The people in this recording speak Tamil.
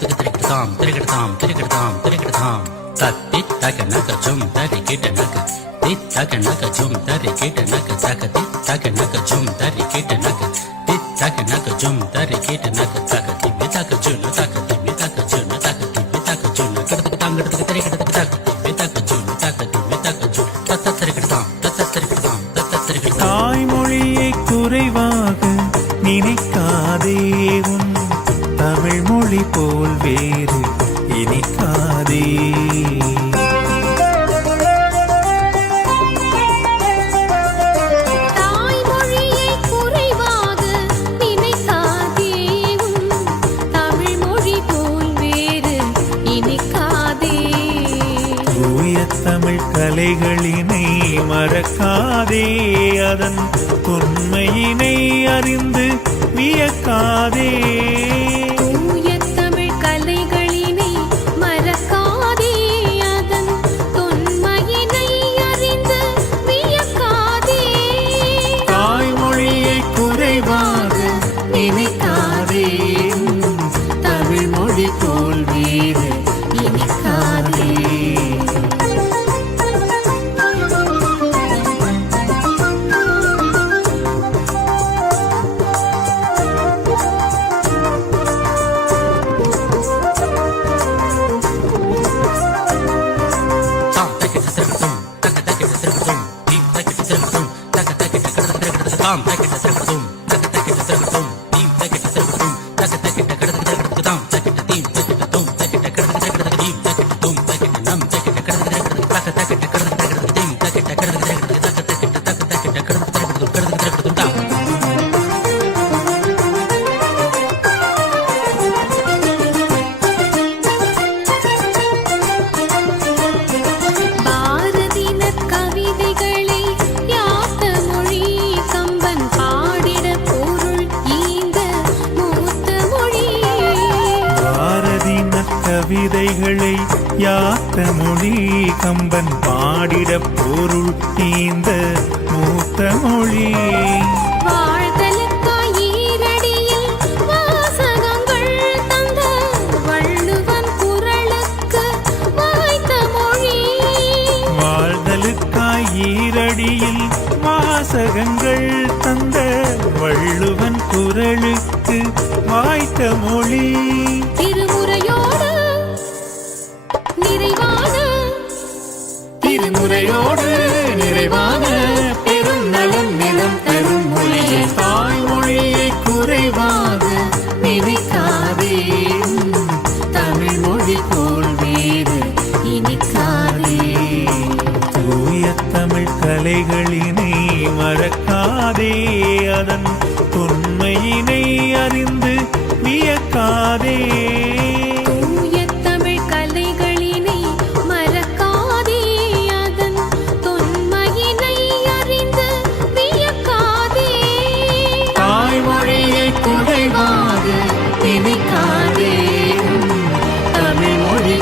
திரிக்கிட்டாம் திரிக்கிட்டாம் திரிக்கிட்டாம் திரிக்கிட்டாம் தத்தி தக நக ஜும் தரி கிட்ட நக தித்தக நக ஜும் தரி கிட்ட நக தக தித்தக நக ஜும் தரி கிட்ட நக தித்தக நக ஜும் தரி கிட்ட நக தக திமி தக ஜுனு தக திமி தக ஜுனு தக திமி தக ஜுனு கடத்துக்கு தாங்கடத்துக்கு திரிக்கிட்டதுக்கு தக திமி தக ஜுனு தக திமி தக ஜுனு தத்த திரிக்கிட்டாம் தத்த திரிக்கிட்டாம் தத்த திரிக்கிட்டாம். தாய்மொழியை குறைவாக நினைக்காதே, உன் தமிழ் மொழி போல் வேறு இனிக்காதே. தாய்மொழியை குறைவாக நினைக்காதே, உன் தமிழ் மொழி போல் வேறு இனிக்காதே. தூய தமிழ் கலைகளினை மறக்காதே, அதன் உண்மையினை அறிந்து வியக்காதே. தூய தமிழ் கலைகளினை மறக்காதே, அதன் தொன்மையினை அறிந்து வியக்காதே. தாய்மொழியை குறைவாக நினைக்காதே, தமிழ் மொழி போல் வேறு இனிக்காதே. பாரதினர் கவிதைகளை யாத்த மொழி கம்பன் பாடிட பொருள் ஈந்த மூத்த மொழி. பாரதினர் கவிதைகளை யாத்த மொழி கம்பன் பாடிட பொருள் தீந்த மூத்த மொழி. வாழ்தலுக்காய் ஈரடியில் வாசகங்கள் தந்த வள்ளுவன் குரலுக்கு வாய்த்த மொழி. வாழ்தலுக்காய் ஈரடியில் வாசகங்கள் தந்த வள்ளுவன் குரலுக்கு வாய்த்த மொழி. திருமுறையோடு நிறைவான திருமுறையோடு நிறைவான பெரும் நலம் நிலம் பெரும் மொழியை. தாய்மொழியை குறைவாக நினைக்காதே, தமிழ் மொழி போல் வேறு இனிக்காதே. தூய தமிழ் கலைகளினை மறக்காதே, அதன் உண்மையினை அறிந்து வியக்காதே. தூய தமிழ் கலைகளினை மறக்காதே, அதன் தொன்மையினை அறிந்து வியக்காதே. தாய்மொழியை குறைவாக நினைக்காதே, தமிழ் மொழி